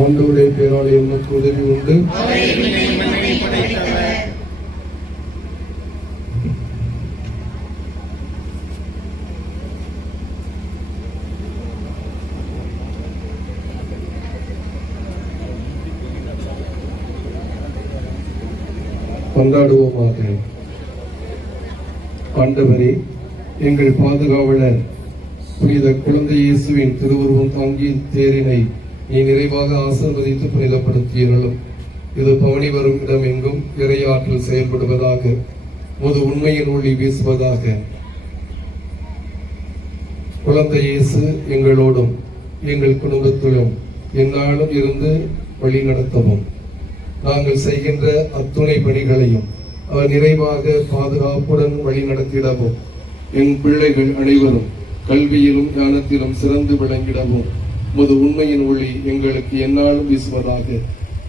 ஆண்டவருடைய பேரால் எனக்கு உதவி உண்டு. கொண்டாடுவோமாக. ஆண்டவரே, எங்கள் பாதுகாவலர் புனித குழந்தை இயேசுவின் திருவுருவம் தாங்கிய தேரினை நீ நிறைவாக ஆசீர்வதித்து புனிதப்படுத்தியர்களும் இது பவனி வரும் இடம் எங்கும் இறையாற்றல் செயல்படுவதாக, முது உண்மையின் ஒளி வீசுவதாக. குழந்தை இயேசு எங்களோடும் எங்கள் குடும்பத்திலும் எந்நாளும் இருந்து வழி நடத்தவும், நாங்கள் செய்கின்ற அத்துணை பணிகளையும் அவர் நிறைவாக பாதுகாப்புடன் வழி நடத்திடவும், என் பிள்ளைகள் அனைவரும் கல்வியிலும் ஞானத்திலும் சிறந்து விளங்கிடவும் முது உண்மையின் ஒளி எங்களுக்கு எந்நாளும் வீசுவதாக.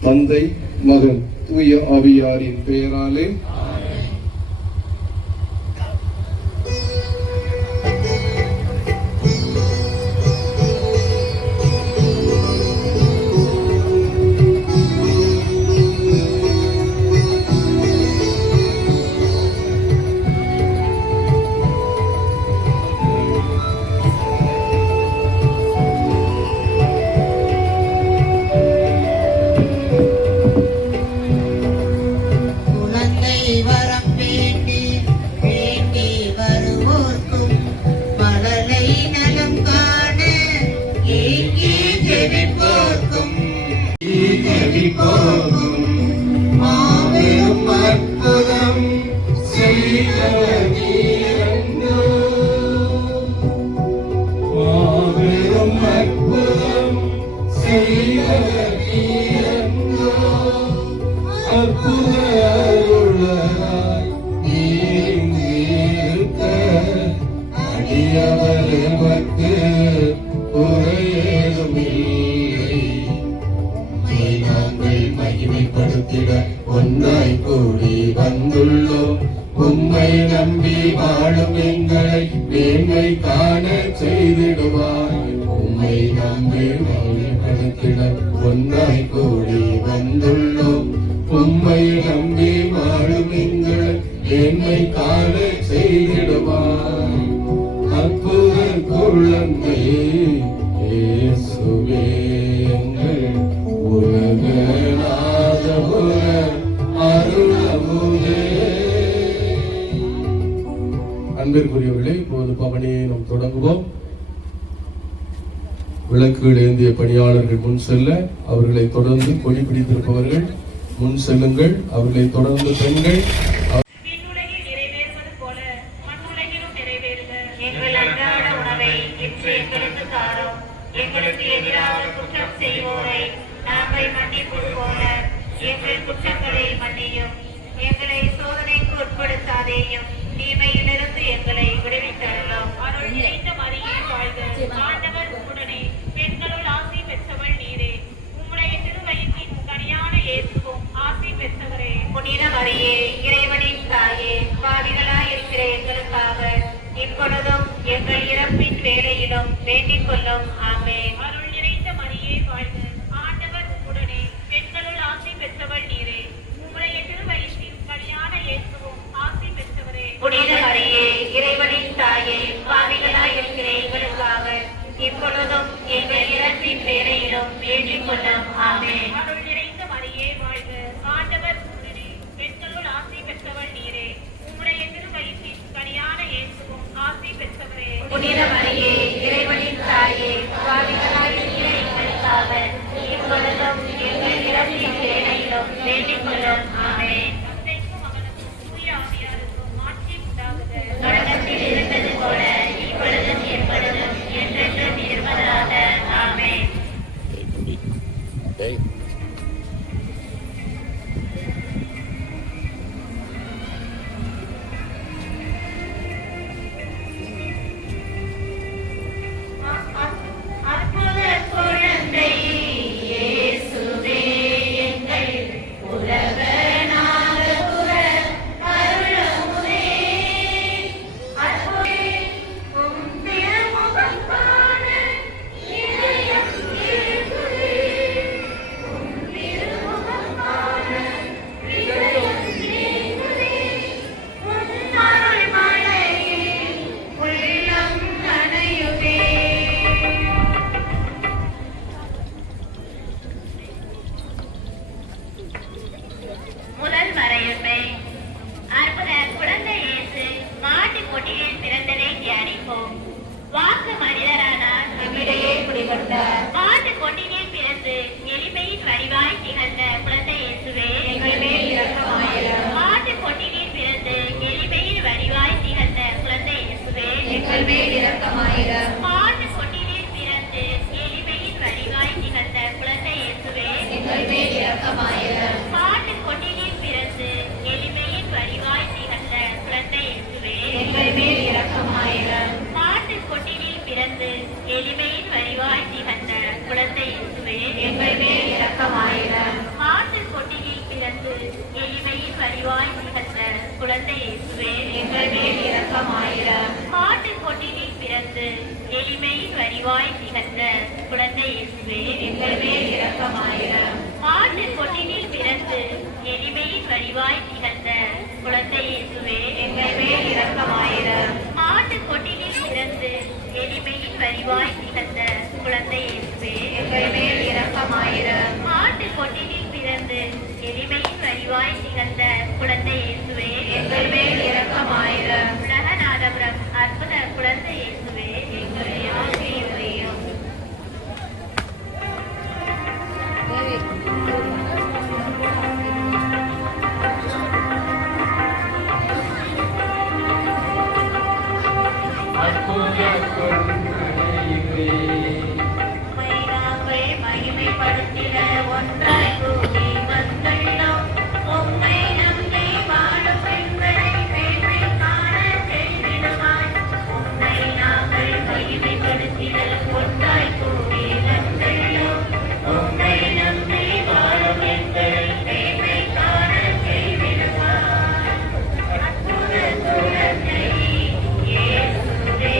தந்தை, மகன், தூய ஆவியாரின் பெயராலே. ஒன்றாய் கூடி வந்துள்ளோம். உம்மை நம்பி வாழும் எங்களை மேன்மை காண செய்திடுவாய். உம்மை நம்பி வழிபடுத்திட ஒன்றாய் கூடி வந்துள்ளோம். உம்மை நம்பி வாழும் எங்களை மேன்மை காண செய்திடுவாய். அற்புத குழந்தை இயேசுவே எங்கள் அன்பிற்குரியவர்களே, இப்போது பவனியை நாம் தொடங்குவோம். விளக்குகள் ஏந்திய பணியாளர்கள் முன் செல்ல, அவர்களை தொடர்ந்து கொடி பிடித்திருப்பவர்கள் முன் செல்லுங்கள். அவர்களை தொடர்ந்து பெண்கள். எங்களுக்கு எதிராக குற்றம் செய்வோரை நாங்கள் மன்னிப்பது போல எங்கள் குற்றங்களை மன்னியும். எங்களை சோதனைக்கு உட்படுத்தாதேயும், தீமையிலிருந்து எங்களை விடுவித்தரலாம். அருள் நிறைந்த மரியே வாழ்க, ஆண்டவர் உம்முடனே, பெண்களுள் ஆசி பெற்றவள் நீரே. உம்முடைய திருவயிற்றின் கனியான இயேசுவும் ஆசி பெற்றவரே. புனித மரியே, இறைவனின் தாயே, பாவிகளாய் இருக்கிற எங்களுக்காக இப்பொழுதும் எங்கள் இறப்பின் வேளையிலும் வேண்டிக் கொள்ளும். ஆமென். அருள் நிறைந்த மரியே வாழ்க, ஆண்டவர் உம்முடனே, பெண்களுள் ஆசி பெற்றவள் நீரே. உம்முடைய திருவயிற்றின் கனியான இயேசுவும் ஆசி பெற்றவரே. புனித மரியே, இறைவனின் தாயே, பாவிகளாய் இருக்கிற எங்களுக்காக இப்பொழுதும் எங்கள் இறப்பின் வேளையிலும் வேண்டிக் கொள்ளும். ஆமென். அருள் நிறைந்த மரியே வாழ்க, ஆண்டவர் உம்முடனே, பெண்களுள் ஆசி பெற்றவள் நீரே. உம்முடைய திருவயிற்றின் கனியான இயேசுவும் ஆசி பெற்றவரே. புனித மரியே, இறைவனின் தாயே, பாவிகளாய் இருக்கிற எங்களுக்காக இப்பொழுதும் எங்கள் இறப்பின் வேளையிலும் வேண்டிக் கொள்ளும். ஆமென். தந்தைக்கும் மகனுக்கும் தூய ஆவியாருக்கும் மாட்சி உண்டாகுக. தொடக்கத்தில் இருந்தது போல இப்பொழுதும் எப்பொழுதும் என்றென்றும் இருப்பதாக. ஆமென். எங்கள் மேல் இரக்கமாயிரம். பாட்டு கொட்டிலில் பிறந்து எளிமையின் வடிவாய் திகழ்ந்த குழந்தை இயேசுவே, எங்கள் மேல் இரக்கமாயிரம். பாட்டு கொட்டிலில் பிறந்து எளிமையின் வடிவாய் திகழ்ந்த குழந்தை இயேசுவே, எங்கள் மேல் இரக்கமாயிரம். பாட்டு கொட்டிலில் பிறந்து எளிமையின் வடிவாய் திகழ்ந்த குழந்தை இயேசுவே, எங்கள் மேல் இரக்கமாயிரம். பாட்டு கொட்டிலில் பிறந்து எளிமையின் வடிவாய் திகழ்ந்த குழந்தை இயேசுவே, எங்கள் மேல் இரக்கமாயிரம். பாட்டு கொட்டிலில் பிறந்து எளிமையின் வடிவாய் திகழ்ந்த குழந்தை இயேசுவே, எங்கள் மேல் இரக்கமாயிரம். பாட்டு கொட்டிலில் பிறந்து எளிமையின் வடிவாய் திகழ்ந்த குழந்தை இயேசுவே, எங்கள் மேல் இரக்கமாயிரம். பாட்டு கொட்டிலில் பிறந்து எளிமையின் வடிவாய் திகழ்ந்த குழந்தை இயேசுவே, எங்கள் மேல் இரக்கமாயிரம். பாட்டு கொட்டிலில் பிறந்து எளிமையின் வடிவாய் திகழ்ந்த குழந்தை இயேசுவே, எங்கள் மேல் இரக்கமாயிரம். உலகநாதபுரம் அற்புத குழந்தை இயேசுவே, எங்களை ஆசீர்வதியும். நாங்கள் மகிமைப்படுத்திட ஒன்றாய் கூடி வந்துள்ளோம். உம்மை நம்பி வாழும் எங்களை மேன்மை காண செய்திடுவாய். உம்மை நாங்கள் மகிமைப்படுத்திட ஒன்றாய் கூடி வந்துள்ளோம். உம்மை நம்பி வாழும் எங்களை மேன்மை காண செய்திடுவாய். அற்புத குழந்தை இயேசுவே,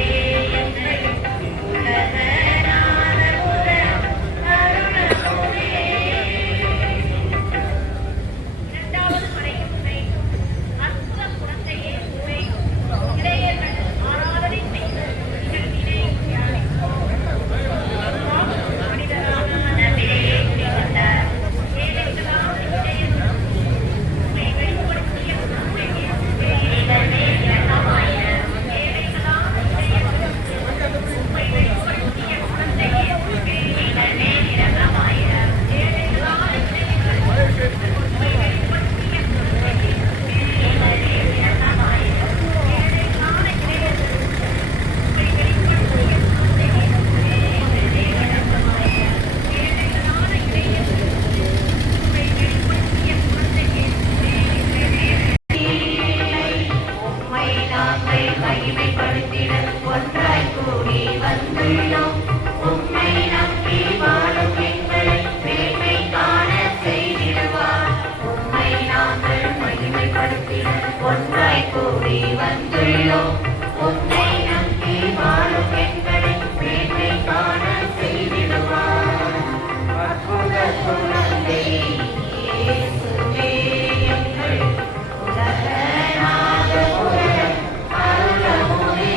எங்கள் உலகநாதபுரம் அருளமுதே. இரண்டாவது மறையுண்மை. அற்புத குழந்தை இயேசுவை இடையர்கள் ஆராதனை செய்து நிகழ்வினை தியானிப்போம். மனிதராக நம்மிடையே குடிவந்தார். ஏழைகளான இடையர்கள் உம்மை வெளிப்படுத்திய உம்மை இயேசுவே, எங்கள் மேல் இரக்கமாயிரம். ஏழைகளான இடையர்களுக்கு உம்மை வெளிப்படுத்திய குழந்தை இயேசுவே, எங்கள் மேல் இரக்கமாயிரம். ஏழைகளான இடையர்களுக்கு உம்மை வெளிப்படுத்திய குழந்தை இயேசுவே, எங்கள் மேல் இரக்கமாயிரம். ஏழைகளான இடையர்களுக்கு உம்மை வெளிப்படுத்திய குழந்தை இயேசுவே, எங்கள் மேல் இரக்கமாயிரம். ஏழைகளான இடையர்களுக்கு உம்மை வெளிப்படுத்திய குழந்தை இயேசுவே, எங்கள் மேல் உம்மை நாங்கள் மகிமைப்படுத்திட ஒன்றாய் கூடி வந்துள்ளோம். உம்மை நம்பி வாழும் எங்களை மேன்மை காண செய்திடுவார். உம்மை நாங்கள் மகிமைப்படுத்திட ஒன்றாய் கூடி வந்துள்ளோம். உம்மை நம்பி வாழும் எங்களை மேன்மை காண செய்திடுவார். அற்புத குழந்தை இயேசுவே, எங்கள் உலகநாதபுரம் அருளமுதே.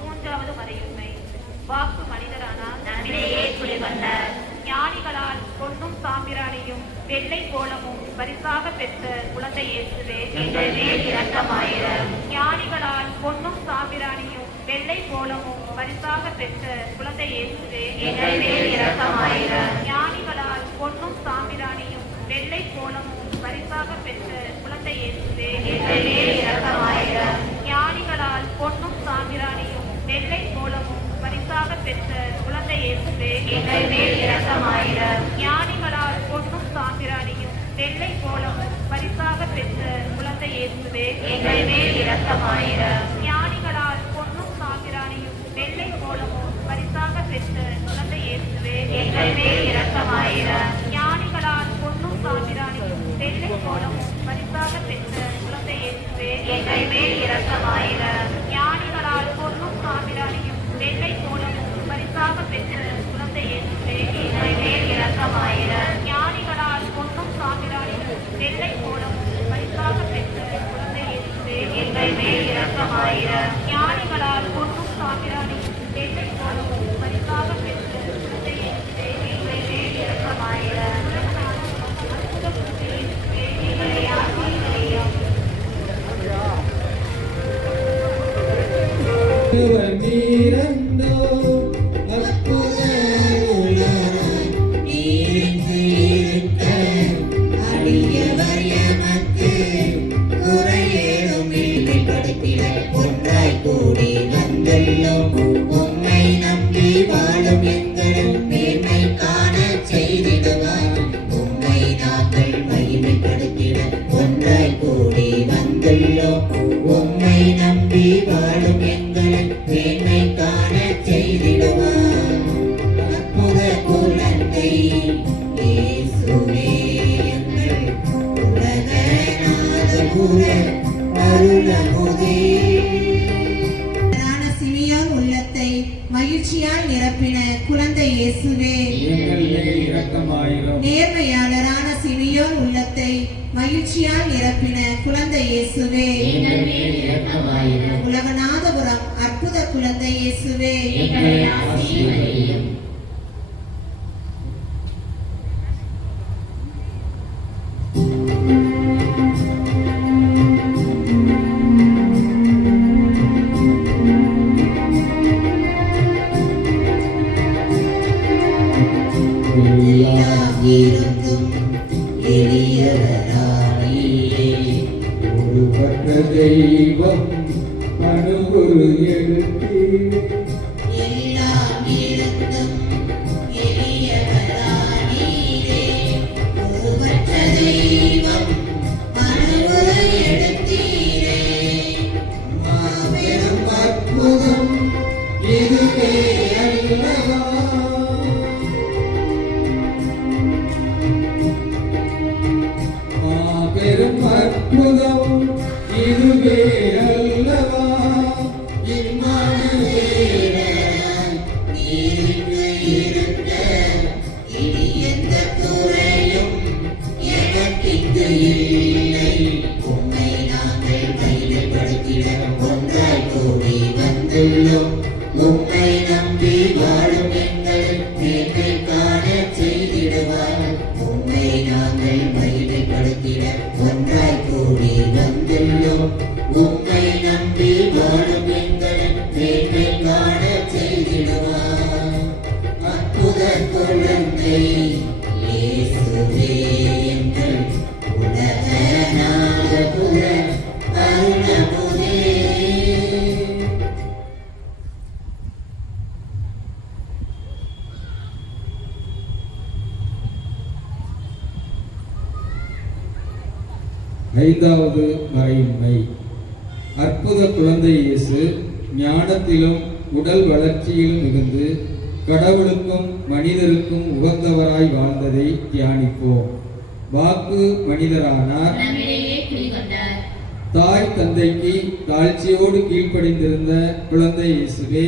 மூன்றாவது மறையுண்மை. வாக்கு மனிதரானார், நம்மிடையே குடிவந்தார். ஞானிகளால் பொன்னும் சாம்பிராணியும் வெள்ளை கோலமும் பரிசாக பெற்ற குழந்தை இயேசுவே, எங்கள் மேல் இரக்கமாயிரம். ஞானிகளால் பொன்னும் சாம்பிராணியும் வெள்ளை கோலமும் பரிசாக பெற்ற குழந்தை இயேசுவே, எங்கள் மேல் இரக்கமாயிரம். ஞானிகளால் பொன்னும் சாம்பிராணியும் வெள்ளை கோலமும் பரிசாக பெற்ற குழந்தை இயேசுவே, எங்கள் மேல் இரக்கமாயிரம். ஞானிகளால் பொன்னும் சாம்பிராணியும் வெள்ளை கோலமும் பரிசாக பெற்ற குழந்தை இயேசுவே, எங்கள் மேல் இரக்கமாயிரம். ஞானிகளால் பொன்னும் சாம்பிராணியும் வெள்ளை கோலமும் பரிசாக பெற்ற குழந்தை இயேசுவே, எங்கள் மேல் இரக்கமாயிரம். ஞானிகளால் பொன்னும் சாம்பிராணியும் வெள்ளை கோலமும் பரிசாக பெற்ற குழந்தை இயேசுவே, எங்கள் மேல் இரக்கமாயிரம். ஞானிகளால் பொன்னும் சாம்பிராணியும் வெள்ளை கோலமும் பரிசாக பெற்ற குழந்தை இயேசுவே, எங்கள் மேல் இரக்கமாயிரம். ஞானிகளால் பொன்னும் சாம்பிராணியும் வெள்ளை கோலமும் பரிசாக பெற்ற குழந்தை இயேசுவே, எங்கள் மேல் இரக்கமாயிரம். ஞானிகளால் பொன்னும் சாம்பிராணியும் வெள்ளை கோலமும் பரிசாக பெற்ற குழந்தை இயேசுவே, எங்கள் மேல் இரக்கமாயிரம். ஞானிகளால் பொன்னும் சாம்பிராணியும் வெள்ளை கோலமும் பரிசாக பெற்ற குழந்தை இயேசுவே, எங்கள் மேல் இரக்கமாயிரம். அற்புத குழந்தை இயேசுவே, எங்களை ஆசீர்வதியும். அடியவர் எமக்கு குறையேதும் இல்லை படுத்திட ஒன்றாய் வந்துள்ளோம். உம்மை நம்பி வாழும் எங்களை மேன்மை காண செய்திடுவார். அற்புத குழந்தை இயேசுவே எங்கள் உலகநாத குரு அருளமுதே. சிமியோன் உள்ளத்தை மகிழ்ச்சியால் நிரப்பின குழந்தை இயேசுவே எங்கள் மேல் இரக்கமாயிரும். நேர்மையாளரான சிமியோன் உள்ளத்தை மகிழ்ச்சியால் நிரப்பின குழந்தை இயேசுவே எங்கள் மேல் இரக்கமாயிரும். உலகநாதபுரம் அற்புத குழந்தை இயேசுவே எங்களை ஆசீர்வதியும். இருந்தும் எளியவரானீரே ஒருபட்ட தெய்வம் அணுகுரு எழுத்தீர். எல்லாம் இருந்தும் எளியவரானீரே ஒருவற்ற தெய்வம் மனுவுரு எடுத்தீரே. மாபெரும் அற்புதம் இதுவே அல்லவா. மாபெரும் அற்புதம் இதுவே அல்லவா. இம்மானுவேலனாய் நீருக்கு இருக்க இனி எந்த குறையும் எனக்கிங்கு இல்லை. உம்மை நாங்கள் மையப்படுத்திட ஒன்றாய் கூடி வந்துள்ளோம். உம்மை நம்பி வாழும் எங்களை மேன்மை காண செய்திடுவார். உம்மை நாங்கள் மையப்படுத்திட ஒன்றாய் கூடி வந்துள்ளோம். உம்மை நம்பி வாழும் எங்களை மேன்மை காண செய்திடுவார். அற்புத குழந்தை இயேசுவே எங்கள் உலகநாத குரு அருளமுதே. ஐந்தாவது மறையுண்மை. அற்புத குழந்தை இயேசு ஞானத்திலும் உடல் வளர்ச்சியிலும் மிகுந்து கடவுளுக்கும் மனிதருக்கும் உகந்தவராய் வாழ்ந்ததை தியானிப்போம். வாக்கு மனிதரானார். தாய் தந்தைக்கு தாழ்ச்சியோடு கீழ்ப்படிந்திருந்த குழந்தை இயேசுவே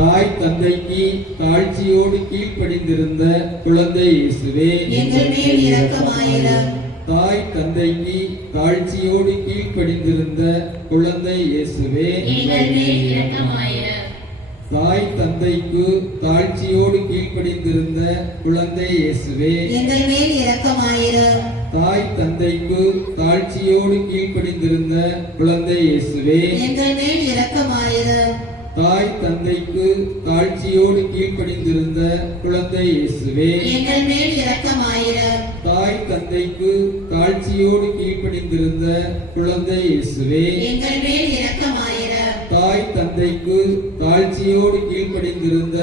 தாய் தந்தைக்கு தாழ்ச்சியோடு கீழ்ப்படிந்திருந்த குழந்தை இயேசுவே எங்கள் மேல் இரக்கமாயிரம். தாய் தந்தைக்கு தாழ்ச்சியோடு கீழ்ப்படிந்திருந்த குழந்தை இயேசுவே எங்கள் மேல் இரக்கமாயிரம். தாய் தந்தைக்கு தாழ்ச்சியோடு கீழ்ப்படிந்திருந்த குழந்தை இயேசுவே எங்கள் மேல் இரக்கமாயிரம். தாய் தந்தைக்கு தாழ்ச்சியோடு கீழ்ப்படிந்திருந்த குழந்தை இயேசுவே எங்கள் மேல் இரக்கமாயிரம். தாய் தந்தைக்கு தாழ்ச்சியோடு கீழ்ப்படிந்திருந்த குழந்தை இயேசுவே எங்கள் மேல் இரக்கமாயிரம். தாய் தந்தைக்கு தாழ்ச்சியோடு கீழ்ப்படிந்திருந்த குழந்தை இயேசுவே எங்கள் மேல் இரக்கமாயிரம். தாய் தந்தைக்கு தாழ்ச்சியோடு கீழ்ப்படிந்திருந்த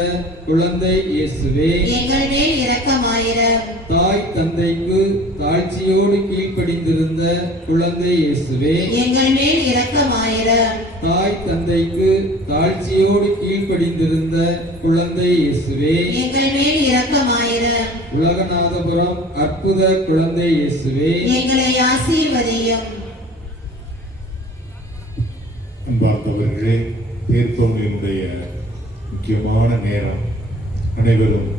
குழந்தை இயேசுவே எங்கள் மேல் இரக்கமாயிரம். தாய் தந்தைக்கு தாழ்ச்சியோடு கீழ்ப்படிந்திருந்த குழந்தை இயேசுவே எங்கள் மேல் இரக்கமாயிரம். தாய் தந்தைக்கு தாழ்ச்சியோடு கீழ்ப்படிந்திருந்த குழந்தை இயேசுவே எங்கள் மேல் இரக்கமாயிரம். உலகநாதபுரம் அற்புத குழந்தை இயேசுவே எங்களை ஆசீர்வதியும். அன்பார்ந்தவர்களே, தேர்ப்பவனுடைய முக்கியமான நேரம். அனைவரும்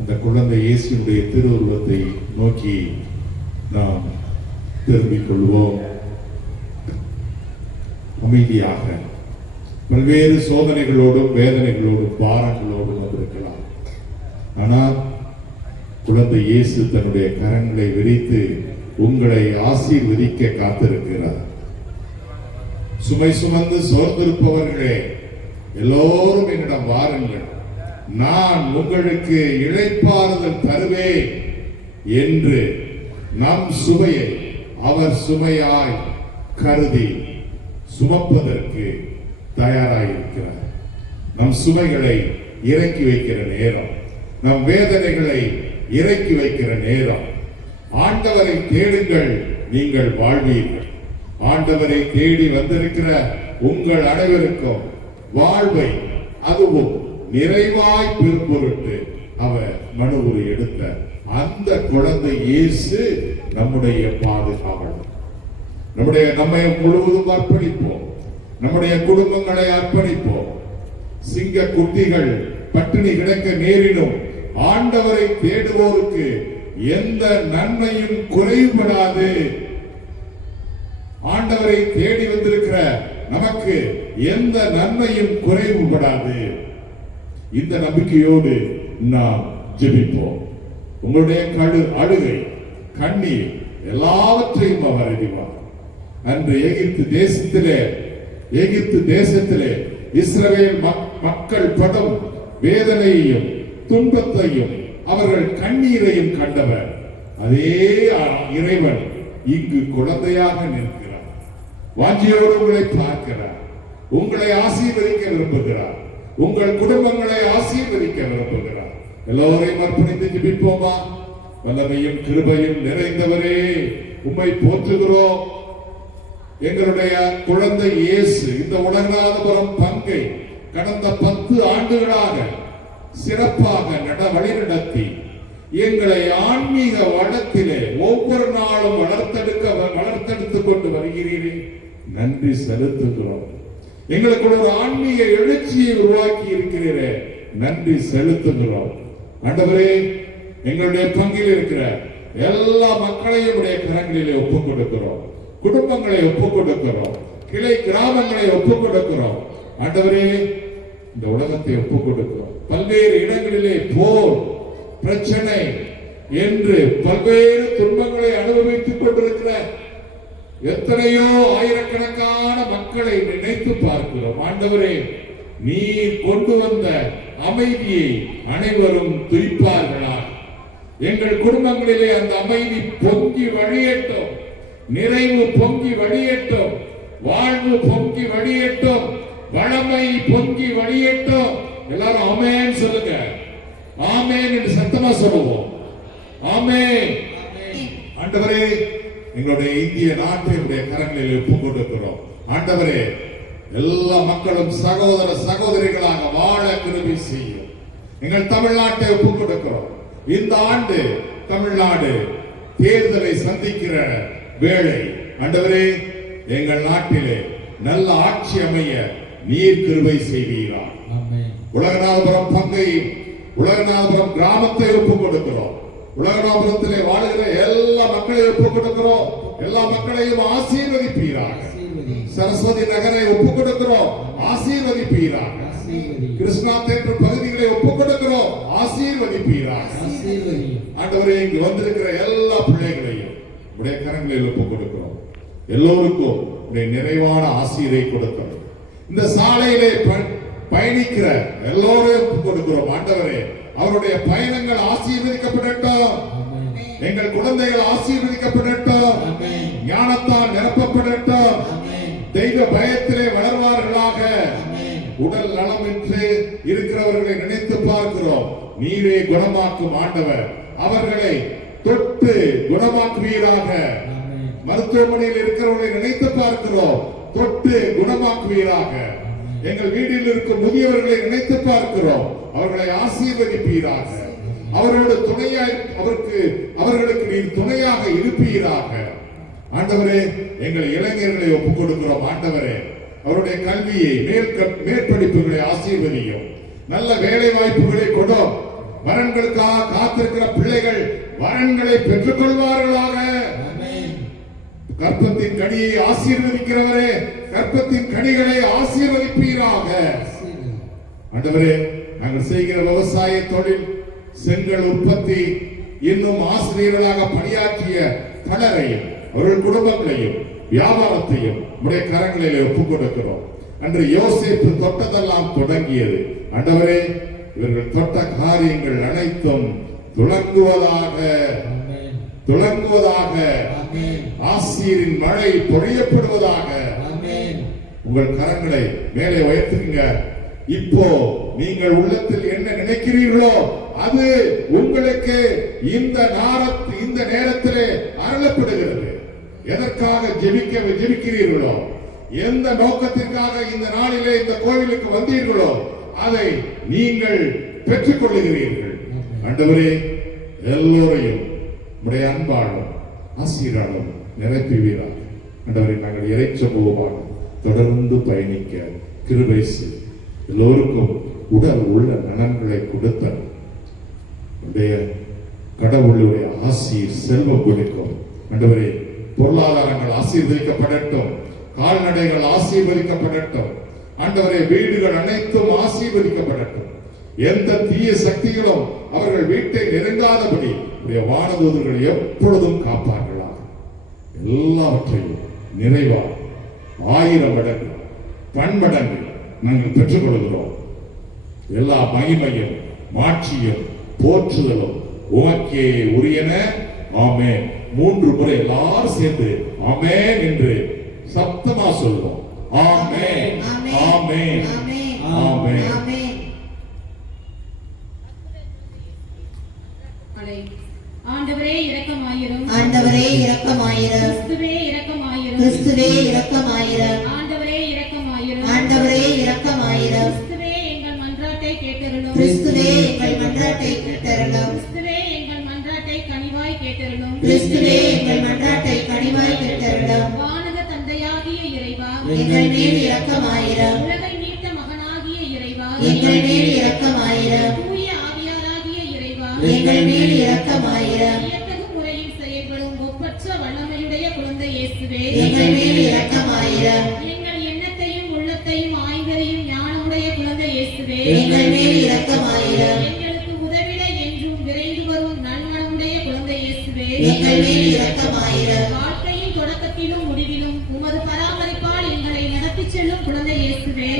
அந்த குழந்தை இயேசுடைய திருவுருவத்தை நோக்கி நாம் திரும்பிக் கொள்வோம். அமைதியாக பல்வேறு சோதனைகளோடும் வேதனைகளோடும் பாரங்களோடும் வந்திருக்கலாம். ஆனால் குழந்தை இயேசு தன்னுடைய கரங்களை விரித்து உங்களை ஆசீர்வதிக்க காத்திருக்கிறார். சுமை சுமந்து சோர்ந்திருப்பவர்களே, எல்லோரும் என்னிடம் வாருங்கள், நான் உங்களுக்கு இளைப்பாறுதல் தருவேன் என்று நம் சுமையை அவர் சுமையாய் கருதி சுமப்பதற்கு தயாராயிருக்கிறார். நம் சுமைகளை இறக்கி வைக்கிற நேரம், நம் வேதனைகளை இறக்கி வைக்கிற நேரம். ஆண்டவரை தேடுங்கள், நீங்கள் வாழ்வீர்கள். ஆண்டவரை தேடி வந்திருக்கிற உங்கள் அனைவருக்கும் வாழ்வை அதுவும் நிறைவாய் பெரும்பொருட்டு அவர் மனு உரு எடுத்த அந்த குழந்தை இயேசு நம்முடைய பாதுகாவலர். நம்மை முழுவதும் அர்ப்பணிப்போம். நம்முடைய குடும்பங்களை அர்ப்பணிப்போம். சிங்க குட்டிகள் பட்டினி கிடக்க நேரிடும் ஆண்டவரை தேடுவோருக்கு எந்த நன்மையும் குறைபடாது. ஆண்டவரை தேடி வந்திருக்கிற நமக்கு எந்த நன்மையும் குறைவுபடாது. இந்த நம்பிக்கையோடு நாம் ஜெபிப்போம். உங்களுடைய அழுகை, கண்ணீர் எல்லாவற்றையும் அவர் அறிவார். அன்று எகிப்து தேசத்திலே இஸ்ரவேல் மக்கள் படும் வேதனையையும் துன்பத்தையும் அவர்கள் கண்ணீரையும் கண்டவர் அதே இறைவன் இங்கு குழந்தையாக நிற்கிறார். வாஞ்சியோடு உங்களை பார்க்கிறார். உங்களை ஆசீர்வதிக்க விரும்புகிறார். உங்கள் குடும்பங்களை ஆசீர்வதிக்க விரும்புகிறார். எல்லோரையும் அர்ப்பணித்து ஜெபிப்போமா? வல்லமையும் கிருபையும் நிறைந்தவரே, உம்மை போற்றுகிறோம். எங்களுடைய குழந்தை இயேசு இந்த உலகநாதபுரம் பங்கை கடந்த 10 ஆண்டுகளாக சிறப்பாக வழிநடத்தி எங்களை ஆன்மீக வளத்திலே ஒவ்வொரு நாளும் வளர்த்தெடுத்துக் கொண்டு வருகிறீரே, நன்றி செலுத்துகிறோம். எங்களுக்கு ஒரு ஆன்மீக எழுச்சியை உருவாக்கி இருக்கிறீரே, நன்றி செலுத்துகிறோம். ஆண்டவரே, எங்களுடைய பங்கில் இருக்கிற எல்லா மக்களையும் உடைய கரங்களிலே ஒப்புக் கொடுக்கிறோம். குடும்பங்களை ஒப்புக் கொடுக்கிறோம். கிளை கிராமங்களை ஒப்புக் கொடுக்கிறோம். ஆண்டவரே, இந்த உலகத்தை ஒப்புக் கொடுக்கிறோம். பல்வேறு இடங்களிலே போர், பிரச்சனை என்று பல்வேறு துன்பங்களை அனுபவித்துக் கொண்டிருக்கிற எத்தனையோ ஆயிரக்கணக்கான மக்களை நினைத்து பார்க்கிறோம். ஆண்டவரே, நீர் கொண்டு வந்த அமைதியை அனைவரும் துய்ப்பார்களாக. எங்கள் குடும்பங்களிலே அந்த அமைதி பொங்கி வழியட்டும், நிறைவு பொங்கி வழியட்டும், வாழ்வு பொங்கி வழியட்டும், வளமை பொங்கி வழியட்டும். எல்லாரும் ஆமென் சொல்லுங்க. ஆமென் என்று சத்தமா சொல்லுவோம். ஆமென். ஆண்டவரே, எங்களுடைய இந்திய நாட்டை உடைய கரங்களில் ஒப்புக் கொடுக்கிறோம். ஆண்டவரே, எல்லா மக்களும் சகோதர சகோதரிகளாக வாழ கிருபை செய்யும். எங்கள் தமிழ்நாட்டை ஒப்புக் கொடுக்கிறோம். இந்த ஆண்டு தமிழ்நாடு தேர்தலை சந்திக்கிற வேளை, ஆண்டவரே, எங்கள் நாட்டிலே நல்ல ஆட்சி அமைய நீர் கிருபை செய்வீரார். உலகநாதபுரம் பங்கை, உலகநாதபுரம் கிராமத்தை ஒப்புக் கொடுக்கிறோம். உலகநாதபுரத்திலே வாழுகிற எல்லா மக்களையும் ஒப்புக் கொடுக்கிறோம். எல்லா மக்களையும் ஆசீர்வதிப்பீராக. சரஸ்வதி நகரை ஒப்புக் கொடுக்கிறோம், ஆசீர்வதிப்பீராக. கிருஷ்ணா தேட்டர் பகுதிகளை ஒப்புக் கொடுக்கிறோம், ஆசீர்வதிப்பீராக. ஆண்டவரே, இங்கு வந்திருக்கிற எல்லா பிள்ளைகளையும் உடைய கரங்களில் ஒப்புக் கொடுக்கிறோம். எல்லோருக்கும் உடைய நிறைவான ஆசீரை கொடுக்கிறோம். இந்த சாலையிலே பயணிக்கிற எல்லோரையும் ஒப்புக் கொடுக்கிறோம். ஆண்டவரே, அவருடைய பயணங்கள் ஆசீர்வதிக்கப்படட்டும். எங்கள் குழந்தைகள் ஆசீர்வதிக்கப்படட்டும். ஞானத்தால் நிரப்பப்படட்டும். தெய்வ பயத்திலே வளர்வார்களாக. உடல் நலமின்றி இருக்கிறவர்களை நினைத்து பார்க்கிறோம். நீரே குணமாக்கும் ஆண்டவர். அவர்களை தொட்டு குணமாக்குவீராக. மருத்துவமனையில் இருக்கிறவர்களை நினைத்து பார்க்கிறோம். தொட்டு குணமாக்குவீராக. எங்கள் வீட்டில் இருக்கும் முதியவர்களை நினைத்து பார்க்கிறோம். அவர்களை ஆசீர்வதிப்பீராக. அவரோடு துணையாய் அவர்களுக்கு நீர் துணையாக இருப்பீராக. ஆண்டவரே, எங்கள் இளைஞர்களை ஒப்புக் கொடுக்கிறோம். ஆண்டவரே, அவருடைய கல்வியை, மேற்படிப்புகளை ஆசீர்வதியும். நல்ல வேலை வாய்ப்புகளை கொடும். வரன்களுக்காக காத்திருக்கிற பிள்ளைகள் வரன்களை பெற்றுக் கொள்வார்களாக. கற்பத்தின் கனியை ஆசீர்வதிக்கிறவரே, கற்பத்தின் கனிகளை ஆசீர்வதிப்பீராக. ஆண்டவரே, நாங்கள் செய்கிற விவசாய தொழில், செங்கல் உற்பத்தி, இன்னும் ஆசிரியர்களாக பணியாற்றிய பலரையும் அவர்கள் குடும்பங்களையும் வியாபாரத்தையும் உடைய கரங்களிலே ஒப்புக் கொடுக்கிறோம். அன்று யோசேப்பு தொட்டதெல்லாம் தொடங்கியது. ஆண்டவரே, இவர்கள் தொட்ட காரியங்கள் அனைத்தும் துலங்குவதாக, துலங்குவதாக. ஆசீரின் மழை பொழியப்படுவதாக. உங்கள் கரங்களை மேலே உயர்த்துங்க. இப்போ நீங்கள் உள்ளத்தில் என்ன நினைக்கிறீர்களோ அது உங்களுக்கு இந்த நேரத்திலே அருளப்படுகிறது. எதற்காக ஜெபிக்கிறீர்களோ, எந்த நோக்கத்திற்காக இந்த நாளிலே இந்த கோவிலுக்கு வந்தீர்களோ அதை நீங்கள் பெற்றுக் கொள்ளுகிறீர்கள். ஆண்டவரே, எல்லோரையும் உடைய அன்பாலும் ஆசீராலும் நிரப்புவீராக. ஆண்டவரே, நாங்கள் இறைச்சமூகமாக தொடர்ந்து பயணிக்க கிருபை செய். எல்லோருக்கும் உடல் உள்ள நலன்களை கொடுத்தல். உடைய கடவுளுடைய ஆசீர் செல்வம் கொடுக்கும். ஆண்டவரே, பொருளாதாரங்கள் ஆசீர்வதிக்கப்படட்டும், கால்நடைகள் ஆசீர்வதிக்கப்படட்டும். ஆண்டவரே, வீடுகள் அனைத்தும் ஆசீர்வதிக்கப்படட்டும். எந்த தீய சக்திகளும் அவர்கள் வீட்டை நெருங்காதபடி உடைய வானதூதர்கள் எப்பொழுதும் காப்பார்களாக. எல்லாவற்றையும் நிறைவாக 1000 மடங்கு பன்மடங்கு நாங்கள் பெற்றுக் கொள்கிறோம். எல்லா மகிமையும் மாட்சியும் போற்றுதலும் உமக்கே உரியன. ஆமென். 3 முறை எல்லாரும் சேர்ந்து ஆமென் என்று சத்தமா சொல்லுவோம். ஆமென், ஆமென், ஆமென். ஆண்டவரே இரக்கமாயிரும். ஆண்டவரே இரக்கமாயிரும். கிறிஸ்துவே இரக்கமாயிரும். கிறிஸ்துவே இரக்கமாயிரும். ஆண்டவரே இரக்கமாயிரும். ஆண்டவரே இரக்கமாயிரும். கிறிஸ்துவே எங்கள் மன்றாட்டை கேட்டருளும். கிறிஸ்துவே எங்கள் மன்றாட்டை கேட்டருளும். கிறிஸ்துவே எங்கள் மன்றாட்டை கனிவாய் கேட்டருளும். கிறிஸ்துவே எங்கள் மன்றாட்டை கனிவாய் கேட்டருளும். வானக தந்தையாகிய இறைவா, எங்கள் மேல் இரக்கமாயிரும். உலகை மீட்ட மகனாகிய இறைவா, எங்கள் மேல் இரக்கமாயிரும். தூய ஆவியாராகிய இறைவா, எங்கள் மேல் இரக்கமாயிரும். வியத்தகு முறையில் செயல்படும் ஒப்பற்ற வல்லமையுடைய குழந்தை இயேசுவே, எங்கள் மேல் இரக்கமாயிரும். எங்கள் எண்ணத்தையும் உள்ளத்தையும் ஆய்வதையும் ஞானமுடைய குழந்தை இயேசுவே, எங்கள் மேல் இரக்கமாயிரும். எங்களுக்கு உதவிட என்றும் விரைந்து வரும் நல்மனமுடைய குழந்தை இயேசுவே, எங்கள் மேல் இரக்கமாயிரும். வாழ்க்கையின் தொடக்கத்திலும் முடிவிலும் உமது பராமரிப்பால் எங்களை நடத்திச் செல்லும் குழந்தை இயேசுவே,